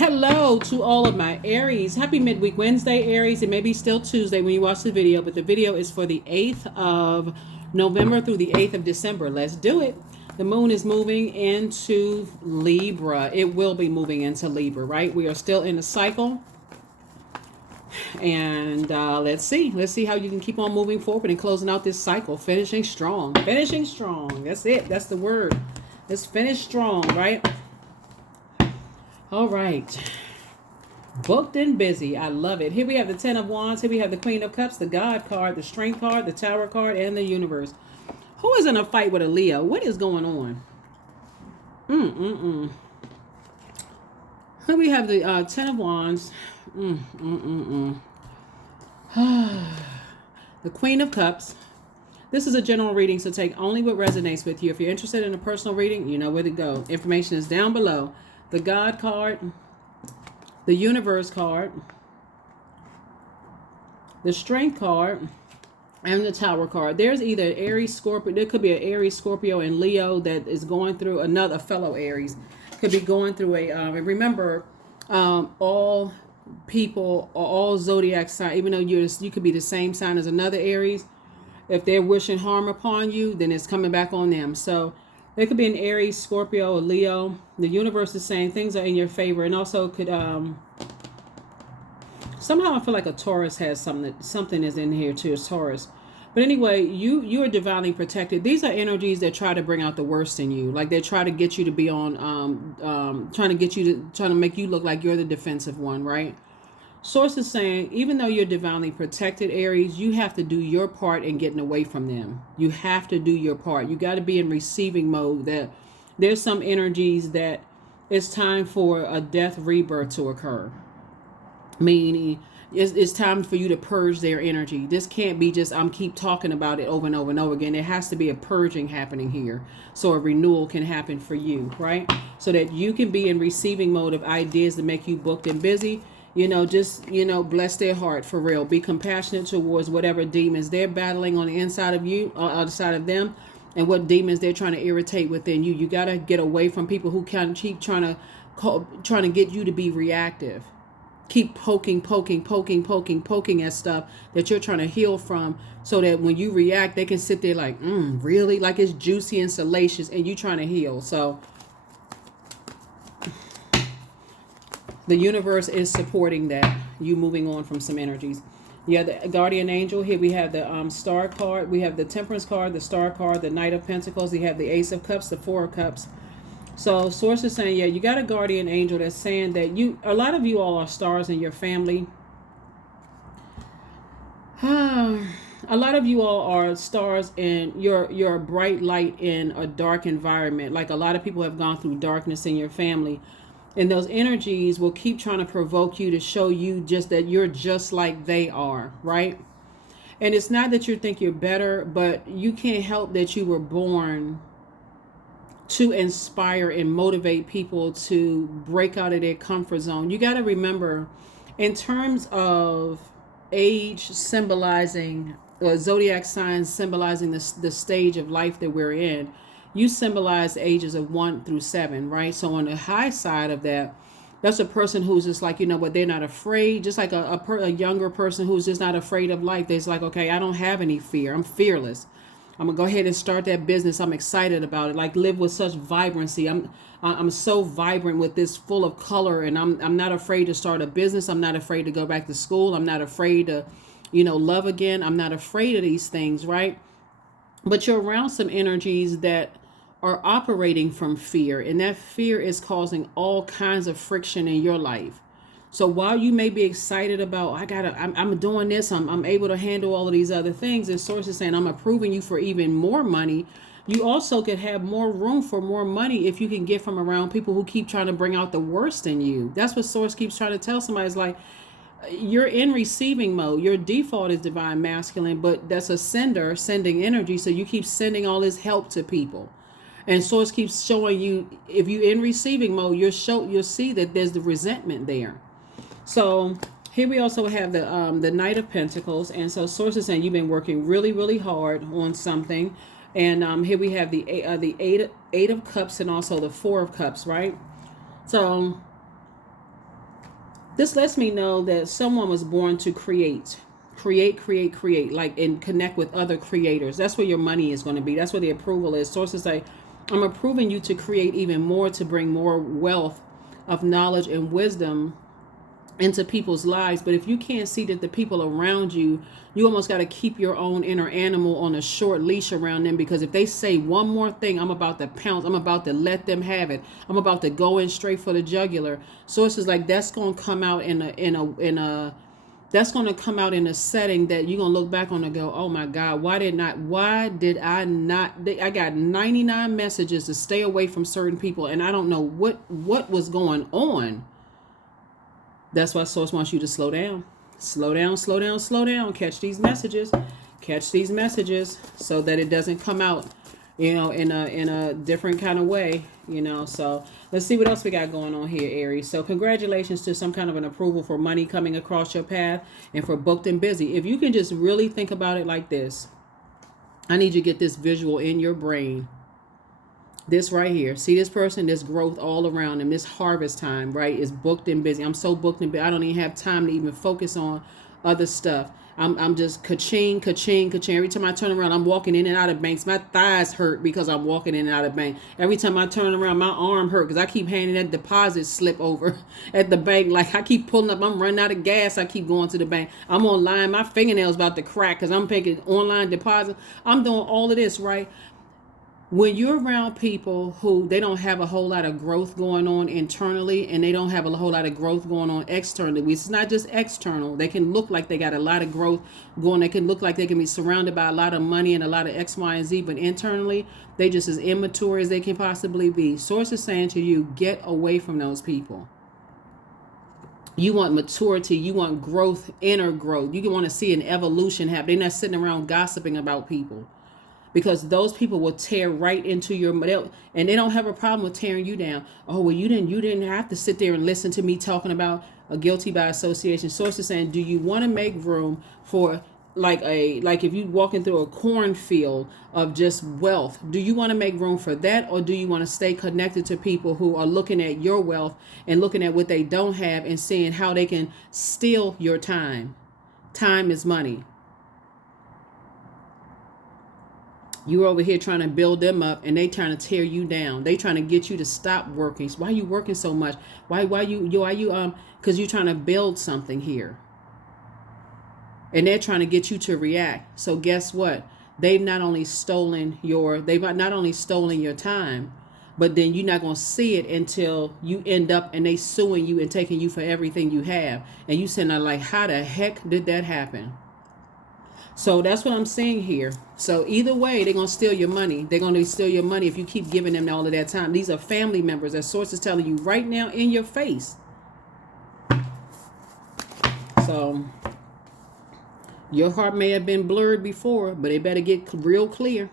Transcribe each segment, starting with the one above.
Hello to all of my Aries. Happy midweek Wednesday, Aries. It may be still Tuesday when you watch the video, but the video is for the 8th of November through the 8th of December. Let's do it. The moon is moving into Libra. It will be moving into Libra, right? We are still in a cycle. And let's see. Let's see how you can keep on moving forward and closing out this cycle. Finishing strong. Finishing strong. That's it. That's the word. Let's finish strong, right? All right. Booked and busy. I love it. Here we have the Ten of Wands. Here we have the Queen of Cups, the God card, the Strength card, the Tower card, and the Universe. Who is in a fight with a Leo? What is going on? Here we have the Ten of Wands. The Queen of Cups. This is a general reading, so take only what resonates with you. If you're interested in a personal reading, you know where to go. Information is down below. The God card, the Universe card, the Strength card, and the Tower card. There's either Aries, Scorpio. There could be an Aries, Scorpio, and Leo that is going through another fellow Aries. Could be going through a. And remember, all people, all zodiac signs, even though you could be the same sign as another Aries. If they're wishing harm upon you, then it's coming back on them. So there could be an Aries, Scorpio, or Leo. The universe is saying things are in your favor, and also could somehow I feel like a Taurus has something is in here too. It's Taurus, but anyway, you are divinely protected. These are energies that try to bring out the worst in you, like they try to get you to be on trying to make you look like you're the defensive one, right? Source is saying, even though you're divinely protected, Aries, you have to do your part in getting away from them. You have to do your part. You got to be in receiving mode. That there's some energies that it's time for a death rebirth to occur. Meaning, it's time for you to purge their energy. This can't be just, keep talking about it over and over and over again. There has to be a purging happening here, so a renewal can happen for you, right? So that you can be in receiving mode of ideas that make you booked and busy. Just, bless their heart for real. Be compassionate towards whatever demons they're battling on the inside of you, or outside of them, and what demons they're trying to irritate within you. You got to get away from people who can keep trying to get you to be reactive. Keep poking at stuff that you're trying to heal from, so that when you react, they can sit there like, really? Like it's juicy and salacious, and you trying to heal. So the universe is supporting that, you moving on from some energies. Yeah, the guardian angel. Here we have the star card. We have the temperance card, the star card, the knight of pentacles. We have the ace of cups, the four of cups. So source is saying, yeah, you got a guardian angel that's saying that a lot of you all are stars in your family. A lot of you all are stars in your bright light in a dark environment. Like a lot of people have gone through darkness in your family. And those energies will keep trying to provoke you to show you just that you're just like they are, right? And it's not that you think you're better, but you can't help that you were born to inspire and motivate people to break out of their comfort zone. You got to remember, in terms of age symbolizing, zodiac signs symbolizing the stage of life that we're in, you symbolize ages of 1 through 7, right? So on the high side of that, that's a person who's just like, but they're not afraid. Just like a younger person who's just not afraid of life. They're like, okay, I don't have any fear. I'm fearless. I'm gonna go ahead and start that business. I'm excited about it. Like live with such vibrancy. I'm so vibrant with this, full of color, and I'm not afraid to start a business. I'm not afraid to go back to school. I'm not afraid to, love again. I'm not afraid of these things, right? But you're around some energies that are operating from fear, and that fear is causing all kinds of friction in your life. So while you may be excited about, I'm doing this, I'm able to handle all of these other things, and source is saying I'm approving you for even more money, you also could have more room for more money if you can get from around people who keep trying to bring out the worst in you. That's what source keeps trying to tell somebody. It's like, you're in receiving mode. Your default is divine masculine, but that's a sending energy. So you keep sending all this help to people. And source keeps showing you, if you're in receiving mode, you'll see that there's the resentment there. So here we also have the Knight of Pentacles. And so source is saying you've been working really, really hard on something. And here we have the eight of Cups and also the Four of Cups, right? So This lets me know that someone was born to create, like, and connect with other creators. That's where your money is going to be. That's where the approval is. Sources say, I'm approving you to create even more, to bring more wealth of knowledge and wisdom into people's lives. But if you can't see that the people around you, you almost got to keep your own inner animal on a short leash around them, because if they say one more thing, I'm about to pounce. I'm about to let them have it. I'm about to go in straight for the jugular. Sources like, that's going to come out in a that's going to come out in a setting that you're going to look back on and go, oh my God, why did I not, I got 99 messages to stay away from certain people, and I don't know what was going on. That's why Source wants you to slow down. Slow down, slow down, slow down. Catch these messages. Catch these messages so that it doesn't come out, in a different kind of way, So let's see what else we got going on here, Aries. So congratulations to some kind of an approval for money coming across your path, and for booked and busy. If you can just really think about it like this, I need you to get this visual in your brain. This right here, see this person, this growth all around them, this harvest time, right, is booked and busy. I'm so booked and busy, I don't even have time to even focus on other stuff. I'm just ka-ching, ka-ching, ka-ching. Every time I turn around, I'm walking in and out of banks. My thighs hurt because I'm walking in and out of bank. Every time I turn around, my arm hurt because I keep handing that deposit slip over at the bank. Like, I keep pulling up, I'm running out of gas. I keep going to the bank. I'm online. My fingernails about to crack because I'm picking online deposit. I'm doing all of this, right? When you're around people who they don't have a whole lot of growth going on internally, and they don't have a whole lot of growth going on externally. It's not just external. They can look like they got a lot of growth going. They can look like they can be surrounded by a lot of money and a lot of X, Y, and Z, but internally, they just as immature as they can possibly be. Source is saying to you, get away from those people. You want maturity. You want growth, inner growth. You want to see an evolution happen. They're not sitting around gossiping about people. Because those people will tear right into your, and they don't have a problem with tearing you down. Oh, well, you didn't have to sit there and listen to me talking about a guilty by association. Sources saying, do you want to make room for like if you walking through a cornfield of just wealth? Do you want to make room for that, or do you want to stay connected to people who are looking at your wealth and looking at what they don't have and seeing how they can steal your time? Time is money. You over here trying to build them up, and they trying to tear you down. They trying to get you to stop working. Why are you working so much? Why you because you're trying to build something here. And they're trying to get you to react. So guess what? They've not only stolen your time, but then you're not going to see it until you end up and they suing you and taking you for everything you have. And you sitting there like, how the heck did that happen? So that's what I'm saying here. So either way, they're going to steal your money. They're going to steal your money if you keep giving them all of that time. These are family members. That Source is telling you right now in your face. So your heart may have been blurred before, but it better get real clear.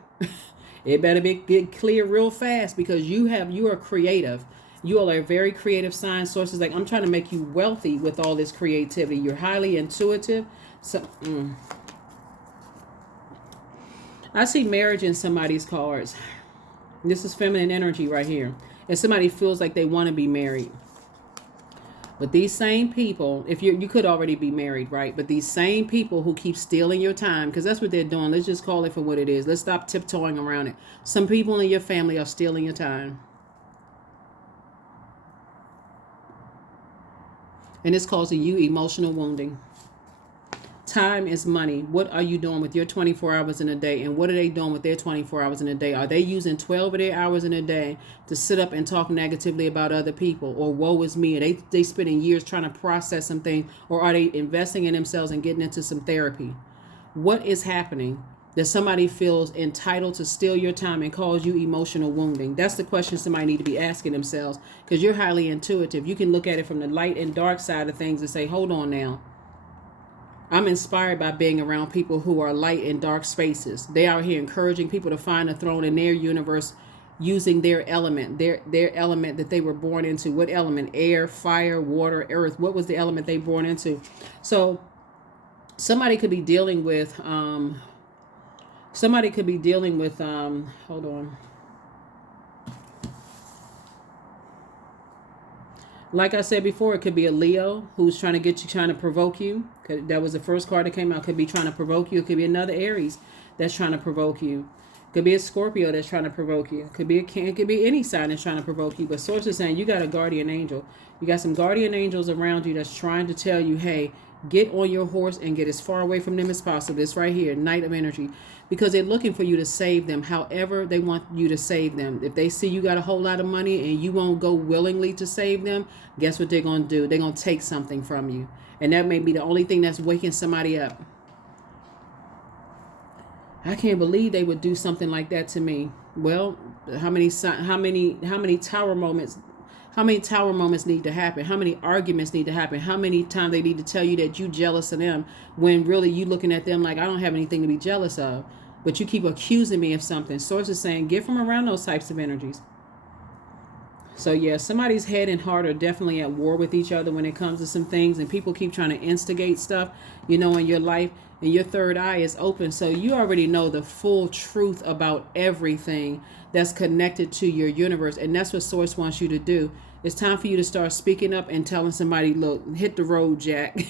It better get clear real fast, because you are creative. You all are a very creative sign. Sources like, I'm trying to make you wealthy with all this creativity. You're highly intuitive. So I see marriage in somebody's cards. This is feminine energy right here. And somebody feels like they want to be married. But these same people, if you could already be married, right? But these same people who keep stealing your time, because that's what they're doing. Let's just call it for what it is. Let's stop tiptoeing around it. Some people in your family are stealing your time. And it's causing you emotional wounding. Time is money. What are you doing with your 24 hours in a day? And what are they doing with their 24 hours in a day? Are they using 12 of their hours in a day to sit up and talk negatively about other people? Or woe is me? Are they spending years trying to process some things? Or are they investing in themselves and getting into some therapy? What is happening that somebody feels entitled to steal your time and cause you emotional wounding? That's the question somebody need to be asking themselves, because you're highly intuitive. You can look at it from the light and dark side of things and say, hold on now. I'm inspired by being around people who are light in dark spaces. They are here encouraging people to find a throne in their universe using their element, their element that they were born into. What element? Air, fire, water, earth. What was the element they born into? So somebody could be dealing with hold on. Like I said before, it could be a Leo who's trying to get you, trying to provoke you. That was the first card that came out. Could be trying to provoke you. It could be another Aries that's trying to provoke you. Could be a Scorpio that's trying to provoke you. Could be it could be any sign that's trying to provoke you. But source is saying you got a guardian angel. You got some guardian angels around you that's trying to tell you, hey, get on your horse and get as far away from them as possible. It's right here, Knight of Energy. Because they're looking for you to save them however they want you to save them. If they see you got a whole lot of money and you won't go willingly to save them, guess what they're going to do? They're going to take something from you. And that may be the only thing that's waking somebody up. I can't believe they would do something like that to me. Well, how many tower moments need to happen? How many arguments need to happen? How many times they need to tell you that you jealous of them when really you looking at them like, I don't have anything to be jealous of. But you keep accusing me of something. Source is saying, get from around those types of energies. So yeah, somebody's head and heart are definitely at war with each other when it comes to some things, and people keep trying to instigate stuff, in your life, and your third eye is open. So you already know the full truth about everything that's connected to your universe. And that's what Source wants you to do. It's time for you to start speaking up and telling somebody, look, hit the road, Jack.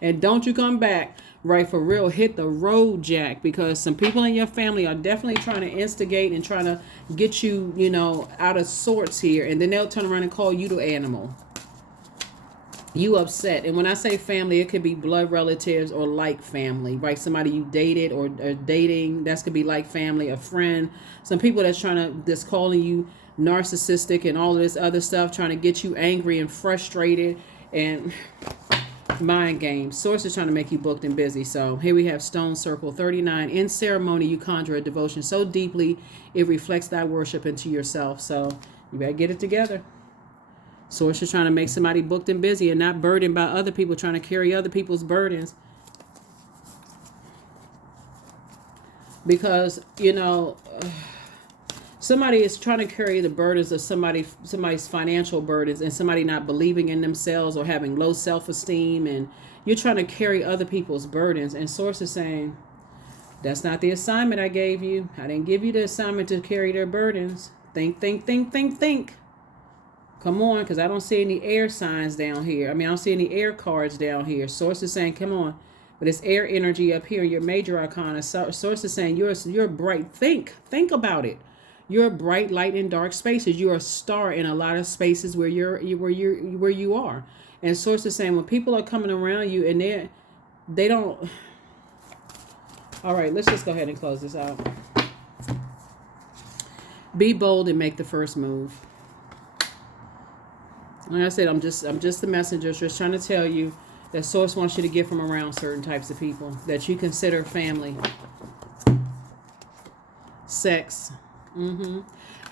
And don't you come back. Right, for real, hit the road, Jack, because some people in your family are definitely trying to instigate and trying to get you, out of sorts here. And then they'll turn around and call you the animal. You upset. And when I say family, it could be blood relatives or like family, right? Somebody you dated or dating, that could be like family, a friend. Some people that's calling you narcissistic and all of this other stuff, trying to get you angry and frustrated and mind games. Source is trying to make you booked and busy. So here we have Stone Circle 39. In ceremony, you conjure a devotion so deeply it reflects thy worship into yourself. So you better get it together. Source is trying to make somebody booked and busy and not burdened by other people, trying to carry other people's burdens. Because, somebody is trying to carry the burdens of somebody's financial burdens, and somebody not believing in themselves or having low self-esteem, and you're trying to carry other people's burdens. And Source is saying, that's not the assignment I gave you. I didn't give you the assignment to carry their burdens. Think. Come on, because I don't see any air signs down here. I don't see any air cards down here. Source is saying, come on. But it's air energy up here, your major arcana. Source is saying, you're bright. Think about it. You're a bright light in dark spaces. You're a star in a lot of spaces where you are. And Source is saying, when people are coming around you and they don't. All right, let's just go ahead and close this out. Be bold and make the first move. Like I said, I'm just the messenger, just trying to tell you that Source wants you to get from around certain types of people that you consider family. Sex.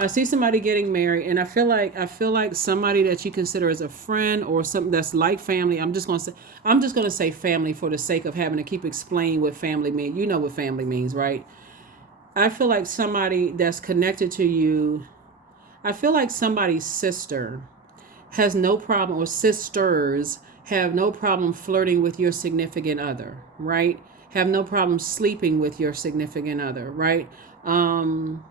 I see somebody getting married, and I feel like somebody that you consider as a friend or something that's like family. I'm just gonna say family for the sake of having to keep explaining what family means. You know what family means, right? I feel like somebody that's connected to you. I feel like somebody's sister has no problem, or sisters have no problem flirting with your significant other, right? Have no problem sleeping with your significant other, right? And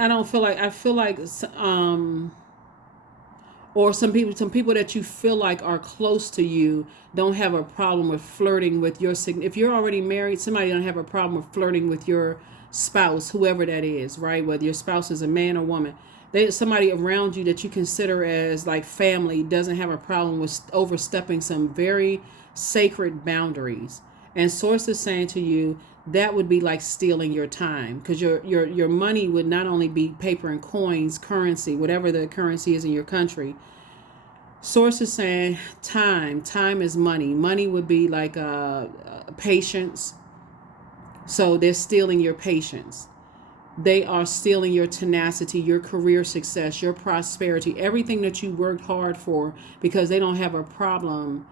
I feel like or some people that you feel like are close to you don't have a problem with flirting with your if you're already married, somebody don't have a problem with flirting with your spouse, whoever that is, right? Whether your spouse is a man or woman. Somebody around you that you consider as like family doesn't have a problem with overstepping some very sacred boundaries. And Source is saying to you, that would be like stealing your time, because your money would not only be paper and coins, currency, whatever the currency is in your country. Source is saying time is money. Money would be like patience. So they're stealing your patience. They are stealing your tenacity, your career success, your prosperity, everything that you worked hard for, because they don't have a problem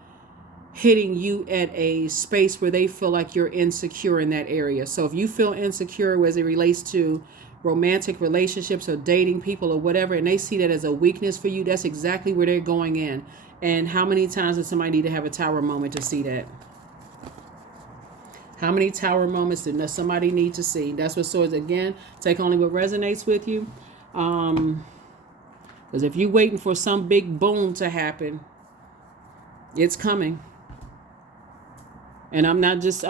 hitting you at a space where they feel like you're insecure in that area. So if you feel insecure as it relates to romantic relationships or dating people or whatever, and they see that as a weakness for you, that's exactly where they're going in. And how many times does somebody need to have a tower moment to see that? How many tower moments did somebody need to see? That's what swords, again, take only what resonates with you. Because if you're waiting for some big boom to happen, it's coming. And I'm not just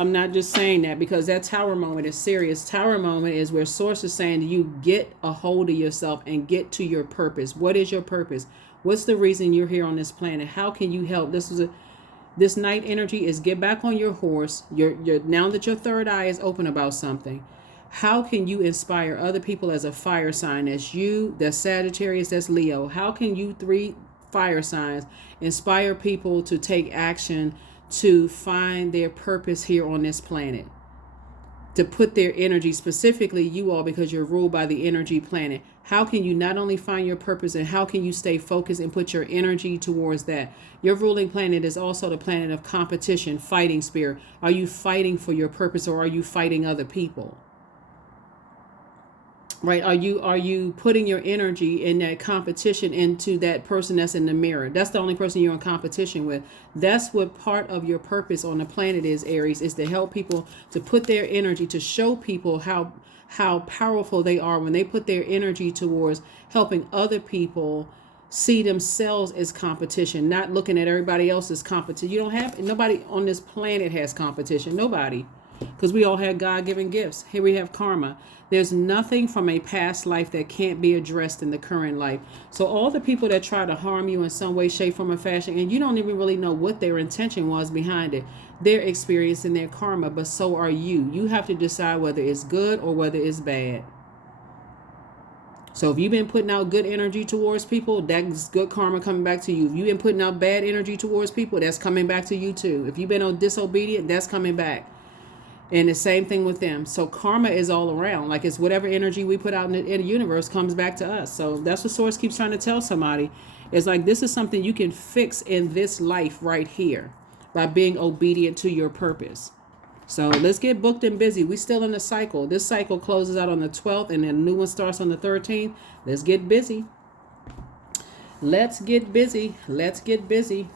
saying that because that tower moment is serious. Tower moment is where source is saying to you, get a hold of yourself and get to your purpose. What is your purpose? What's the reason you're here on this planet? How can you help? This night energy is get back on your horse. You're now that your third eye is open about something. How can you inspire other people as a fire sign? That's you, that's Sagittarius, that's Leo. How can you three fire signs inspire people to take action to find their purpose here on this planet? To put their energy, specifically you all, because you're ruled by the energy planet. How can you not only find your purpose, and how can you stay focused and put your energy towards that? Your ruling planet is also the planet of competition, fighting spirit. Are you fighting for your purpose, or are you fighting other people? Right? Are you putting your energy in that competition into that person that's in the mirror? That's the only person you're in competition with. That's what part of your purpose on the planet is, Aries, is to help people, to put their energy, to show people how powerful they are when they put their energy towards helping other people see themselves as competition, not looking at everybody else as competition. You don't have, nobody on this planet has competition. Nobody. Because we all have God-given gifts. Here we have karma. There's nothing from a past life that can't be addressed in the current life. So all the people that try to harm you in some way, shape, form, or fashion, and you don't even really know what their intention was behind it, they're experiencing their karma, but so are you. You have to decide whether it's good or whether it's bad. So if you've been putting out good energy towards people, that's good karma coming back to you. If you've been putting out bad energy towards people, that's coming back to you too. If you've been on disobedient, that's coming back. And the same thing with them. So karma is all around. Like, it's whatever energy we put out in the universe comes back to us. So that's what Source keeps trying to tell somebody. It's like, this is something you can fix in this life right here by being obedient to your purpose. So let's get booked and busy. We still in the cycle. This cycle closes out on the 12th and then a new one starts on the 13th. Let's get busy. Let's get busy. Let's get busy.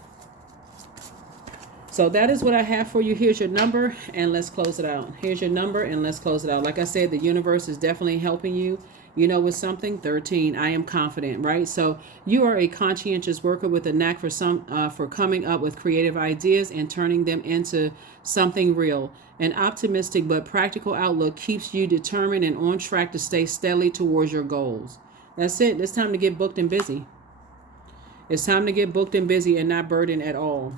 So that is what I have for you. Here's your number and let's close it out. Here's your number and let's close it out. Like I said, the universe is definitely helping you. You know, with something, 13, I am confident, right? So you are a conscientious worker with a knack for coming up with creative ideas and turning them into something real. An optimistic but practical outlook keeps you determined and on track to stay steadily towards your goals. That's it. It's time to get booked and busy. It's time to get booked and busy and not burdened at all.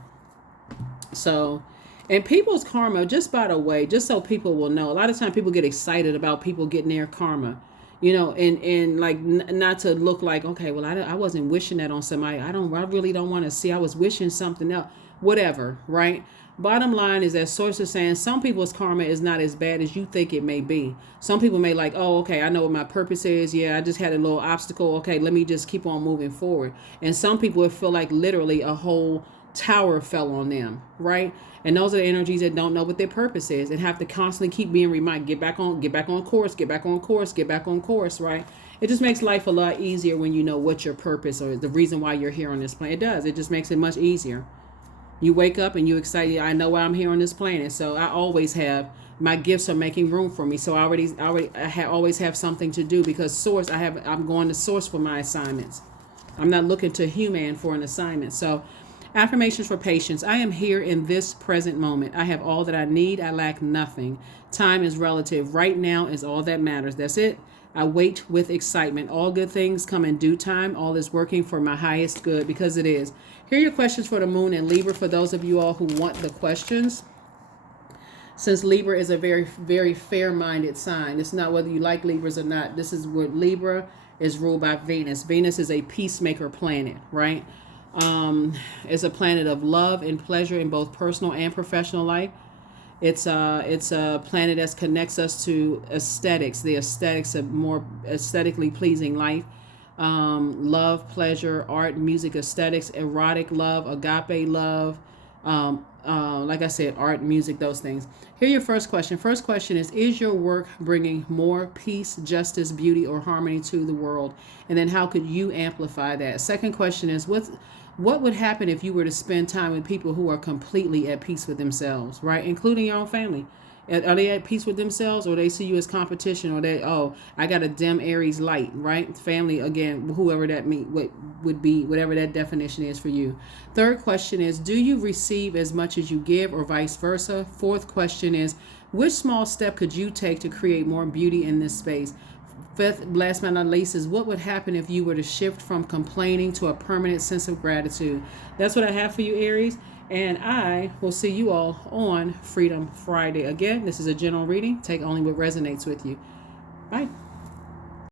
So, and people's karma, just by the way, just so people will know, a lot of times people get excited about people getting their karma, you know, and like not to look like, okay, well, I wasn't wishing that on somebody. I really don't want to see. I was wishing something else, whatever, right? Bottom line is that Source is saying some people's karma is not as bad as you think it may be. Some people may like, oh, okay, I know what my purpose is. Yeah, I just had a little obstacle. Okay, let me just keep on moving forward. And some people would feel like literally a whole tower fell on them, right? And those are the energies that don't know what their purpose is and have to constantly keep being reminded, get back on course, get back on course, right? It just makes life a lot easier when you know what your purpose or the reason why you're here on this planet. It does. It just makes it much easier. You wake up and you're excited. I know why I'm here on this planet. So I always have, my gifts are making room for me. So I always have something to do because Source, I'm going to Source for my assignments. I'm not looking to human for an assignment. So affirmations for patience. I am here in this present moment. I have all that I need. I lack nothing. Time is relative. Right now is all that matters. That's it. I wait with excitement. All good things come in due time. All is working for my highest good because it is. Here are your questions for the moon and Libra for those of you all who want the questions. Since Libra is a very, very fair-minded sign. It's not whether you like Libras or not. This is what Libra is ruled by Venus. Venus is a peacemaker planet, right? It's a planet of love and pleasure in both personal and professional life. It's a planet that connects us to aesthetics, the aesthetics of more aesthetically pleasing life. Love, pleasure, art, music, aesthetics, erotic love, agape love. Like I said, art, music, those things. Here your first question. First question is your work bringing more peace, justice, beauty, or harmony to the world? And then how could you amplify that? Second question is what would happen if you were to spend time with people who are completely at peace with themselves, right? Including your own family. Are they at peace with themselves, or they see you as competition, or they, oh, I got a dim Aries light, right? Family, again, whoever that would be, whatever that definition is for you. Third question is, do you receive as much as you give, or vice versa? Fourth question is, which small step could you take to create more beauty in this space? Fifth, last but not least, is what would happen if you were to shift from complaining to a permanent sense of gratitude? That's what I have for you, Aries. And I will see you all on Freedom Friday. Again, this is a general reading. Take only what resonates with you. Bye.